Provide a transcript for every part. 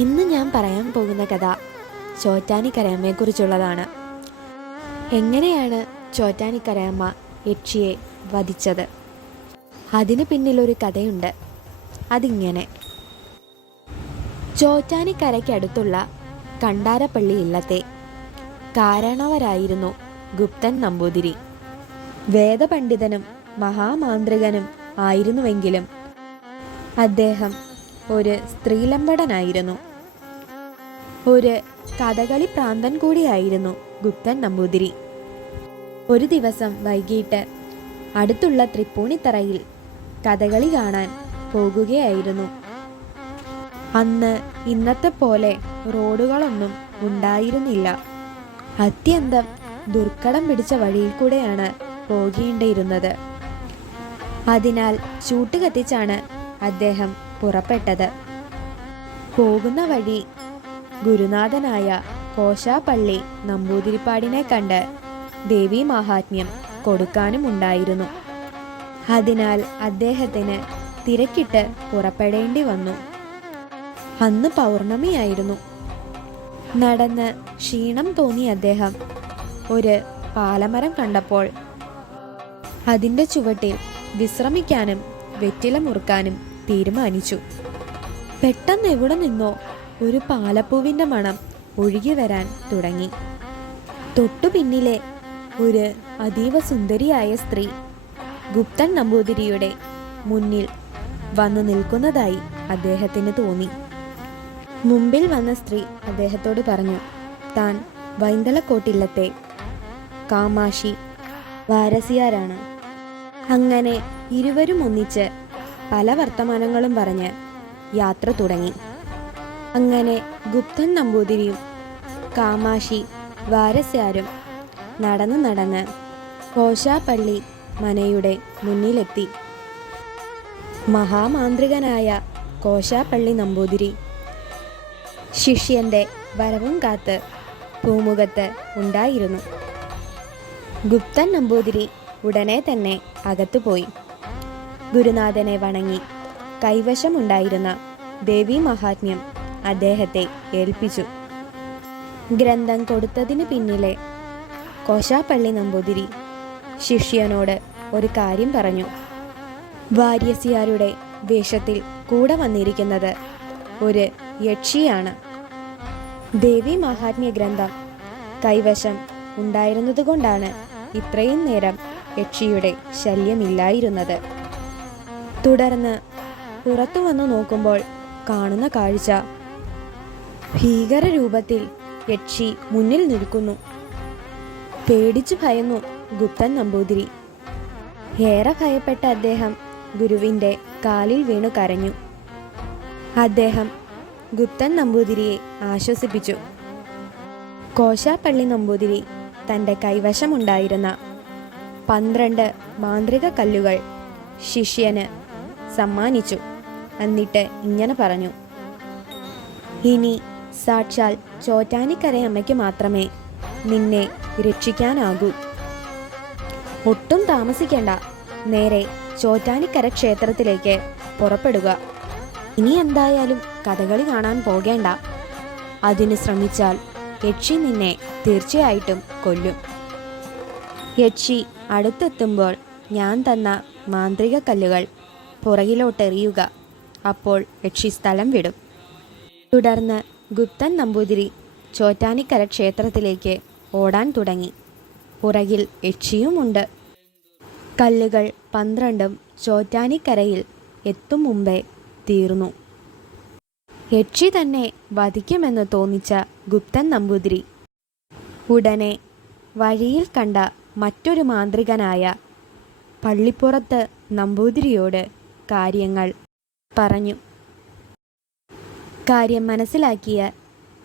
ഇന്ന് ഞാൻ പറയാൻ പോകുന്ന കഥ ചോറ്റാനിക്കരയമ്മയെക്കുറിച്ചുള്ളതാണ്. എങ്ങനെയാണ് ചോറ്റാനിക്കരയമ്മ യക്ഷിയെ വധിച്ചത്? അതിന് പിന്നിലൊരു കഥയുണ്ട്. അതിങ്ങനെ: ചോറ്റാനിക്കരയ്ക്കടുത്തുള്ള കണ്ടാരപ്പള്ളി ഇല്ലത്തെ കാരണവരായിരുന്നു ഗുപ്തൻ നമ്പൂതിരി. വേദപണ്ഡിതനും മഹാമാന്ത്രികനും ആയിരുന്നുവെങ്കിലും അദ്ദേഹം ഒരു സ്ത്രീലമ്പടനായിരുന്നു. ഒരു കഥകളി പ്രാന്തൻ കൂടിയായിരുന്നു ഗുപ്തൻ നമ്പൂതിരി. ഒരു ദിവസം വൈകിട്ട് അടുത്തുള്ള തൃപ്പൂണിത്തറയിൽ കഥകളി കാണാൻ പോകുകയായിരുന്നു. അന്ന് ഇന്നത്തെ പോലെ റോഡുകളൊന്നും ഉണ്ടായിരുന്നില്ല. അത്യന്തം ദുർഘടം പിടിച്ച വഴിയിൽ കൂടെയാണ് പോകേണ്ടിയിരുന്നത്. അതിനാൽ ചൂട്ട് കത്തിച്ചാണ് അദ്ദേഹം പുറപ്പെട്ടത്. പോകുന്ന വഴി ഗുരുനാഥനായ കോശാപ്പള്ളി നമ്പൂതിരിപ്പാടിനെ കണ്ട് ദേവീ മാഹാത്മ്യം കൊടുക്കാനും ഉണ്ടായിരുന്നു. അതിനാൽ അദ്ദേഹത്തിന് തിരക്കിട്ട് പുറപ്പെടേണ്ടി വന്നു. അന്ന് പൗർണമിയായിരുന്നു. നടന്ന് ക്ഷീണം തോന്നിയ അദ്ദേഹം ഒരു പാലമരം കണ്ടപ്പോൾ അതിൻ്റെ ചുവട്ടിൽ വിശ്രമിക്കാനും വെറ്റില മുറുക്കാനും തീരുമാനിച്ചു. പെട്ടെന്ന് എവിടെ നിന്നോ ഒരു പാലപ്പൂവിൻ്റെ മണം ഒഴുകി വരാൻ തുടങ്ങി. തൊട്ടു പിന്നിലെ ഒരു അതീവ സുന്ദരിയായ സ്ത്രീ ഗുപ്തൻ നമ്പൂതിരിയുടെ മുന്നിൽ വന്നു നിൽക്കുന്നതായി അദ്ദേഹത്തിന് തോന്നി. മുമ്പിൽ വന്ന സ്ത്രീ അദ്ദേഹത്തോട് പറഞ്ഞു, താൻ വൈന്തലക്കോട്ടില്ലത്തെ കാമാക്ഷി വാരസിയാരാണ്. അങ്ങനെ ഇരുവരും ഒന്നിച്ച് പല വർത്തമാനങ്ങളും പറഞ്ഞ് യാത്ര തുടങ്ങി. അങ്ങനെ ഗുപ്തൻ നമ്പൂതിരിയും കാമാക്ഷി വാരസ്യാരും നടന്ന് കോശാപ്പള്ളി മനയുടെ മുന്നിലെത്തി. മഹാമാന്ത്രികനായ കോശാപ്പള്ളി നമ്പൂതിരി ശിഷ്യന്റെ വരവും കാത്ത് പൂമുഖത്ത് ഉണ്ടായിരുന്നു. ഗുപ്തൻ നമ്പൂതിരി ഉടനെ തന്നെ അകത്തുപോയി ഗുരുനാഥനെ വണങ്ങി കൈവശമുണ്ടായിരുന്ന ദേവീ മഹാത്മ്യം അദ്ദേഹത്തെ ഏൽപ്പിച്ചു. ഗ്രന്ഥം കൊടുത്തതിന് പിന്നിലെ കോശാപ്പള്ളി നമ്പൂതിരി ശിഷ്യനോട് ഒരു കാര്യം പറഞ്ഞു. വാര്യസിയാരുടെ വേഷത്തിൽ കൂടെ വന്നിരിക്കുന്നത് ഒരു യക്ഷിയാണ്. ദേവീ മഹാത്മ്യ ഗ്രന്ഥം കൈവശം ഉണ്ടായിരുന്നതുകൊണ്ടാണ് ഇത്രയും നേരം യക്ഷിയുടെ ശല്യമില്ലായിരുന്നത്. തുടർന്ന് പുറത്തു വന്നു നോക്കുമ്പോൾ കാണുന്ന കാഴ്ച, ഭീകര രൂപത്തിൽ യക്ഷി മുന്നിൽ നിൽക്കുന്നു. പേടിച്ചു ഭയന്നു ഗുപ്തൻ നമ്പൂതിരി. ഏറെ ഭയപ്പെട്ട അദ്ദേഹം ഗുരുവിൻ്റെ കാലിൽ വീണു കരഞ്ഞു. അദ്ദേഹം ഗുപ്തൻ നമ്പൂതിരിയെ ആശ്വസിപ്പിച്ചു. കോശാപ്പള്ളി നമ്പൂതിരി തൻ്റെ കൈവശമുണ്ടായിരുന്ന 12 മാന്ത്രിക കല്ലുകൾ ശിഷ്യന് സമ്മാനിച്ചു. എന്നിട്ട് ഇങ്ങനെ പറഞ്ഞു, ഇനി സാക്ഷാൽ ചോറ്റാനിക്കരയമ്മയ്ക്ക് മാത്രമേ നിന്നെ രക്ഷിക്കാനാകൂ. ഒട്ടും താമസിക്കേണ്ട, നേരെ ചോറ്റാനിക്കര ക്ഷേത്രത്തിലേക്ക് പുറപ്പെടുക. ഇനി എന്തായാലും കഥകളി കാണാൻ പോകേണ്ട. അതിന് ശ്രമിച്ചാൽ യക്ഷി നിന്നെ തീർച്ചയായിട്ടും കൊല്ലും. യക്ഷി അടുത്തെത്തുമ്പോൾ ഞാൻ തന്ന മാന്ത്രിക കല്ലുകൾ പുറകിലോട്ടെറിയുക. അപ്പോൾ യക്ഷി സ്ഥലം വിടും. തുടർന്ന് ഗുപ്തൻ നമ്പൂതിരി ചോറ്റാനിക്കര ക്ഷേത്രത്തിലേക്ക് ഓടാൻ തുടങ്ങി. പുറകിൽ യക്ഷിയുമുണ്ട്. കല്ലുകൾ 12 ചോറ്റാനിക്കരയിൽ എത്തും മുമ്പേ തീർന്നു. യക്ഷി തന്നെ വധിക്കുമെന്ന് തോന്നിച്ച ഗുപ്തൻ നമ്പൂതിരി ഉടനെ വഴിയിൽ കണ്ട മറ്റൊരു മാന്ത്രികനായ പള്ളിപ്പുറത്ത് നമ്പൂതിരിയോട് കാര്യങ്ങൾ പറഞ്ഞു. കാര്യം മനസ്സിലാക്കിയ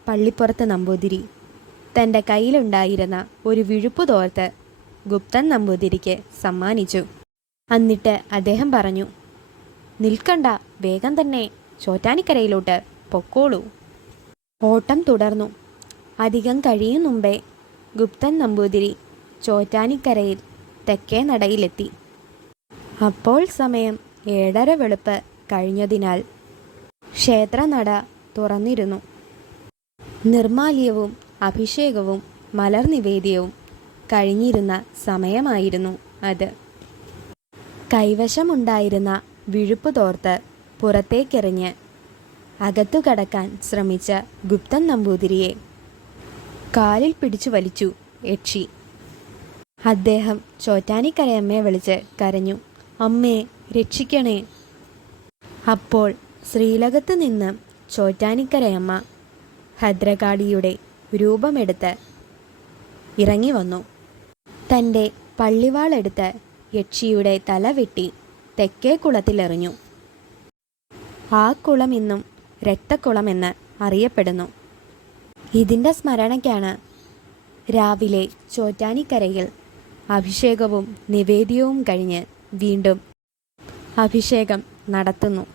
പള്ളിപ്പുറത്ത് നമ്പൂതിരി തൻ്റെ കയ്യിലുണ്ടായിരുന്ന ഒരു വിഴുപ്പ് തോർത്ത് ഗുപ്തൻ നമ്പൂതിരിക്ക് സമ്മാനിച്ചു. എന്നിട്ട് അദ്ദേഹം പറഞ്ഞു, നിൽക്കണ്ട, വേഗം തന്നെ ചോറ്റാനിക്കരയിലോട്ട് പൊക്കോളൂ. ഓട്ടം തുടർന്നു. അധികം കഴിയും മുമ്പേ ഗുപ്തൻ നമ്പൂതിരി ചോറ്റാനിക്കരയിൽ തെക്കേ നടയിലെത്തി. അപ്പോൾ സമയം 7:30 വെളുപ്പ് കഴിഞ്ഞതിനാൽ ക്ഷേത്രനട തുറന്നിരുന്നു. നിർമാല്യവും അഭിഷേകവും മലർനിവേദ്യവും കഴിഞ്ഞിരുന്ന സമയമായിരുന്നു അത്. കൈവശമുണ്ടായിരുന്ന വിഴുപ്പ് തോർത്ത് പുറത്തേക്കെറിഞ്ഞ് അകത്തു കടക്കാൻ ശ്രമിച്ച ഗുപ്തൻ നമ്പൂതിരിയെ കാലിൽ പിടിച്ചു വലിച്ചു യക്ഷി. അദ്ദേഹം ചോറ്റാനിക്കരയമ്മയെ വിളിച്ച് കരഞ്ഞു, "അമ്മേ, രക്ഷിക്കണേ." അപ്പോൾ ശ്രീലകത്ത് നിന്ന് ചോറ്റാനിക്കരയമ്മ ഭദ്രകാളിയുടെ രൂപമെടുത്ത് ഇറങ്ങി വന്നു. തൻ്റെ പള്ളിവാളെടുത്ത് യക്ഷിയുടെ തല വെട്ടി തെക്കേ കുളത്തിലെറിഞ്ഞു. ആ കുളം ഇന്നും രക്തക്കുളമെന്ന് അറിയപ്പെടുന്നു. ഇതിൻ്റെ സ്മരണയ്ക്കാണ് രാവിലെ ചോറ്റാനിക്കരയിൽ അഭിഷേകവും നിവേദ്യവും കഴിഞ്ഞ് വീണ്ടും അഭിഷേകം നടത്തുന്നു.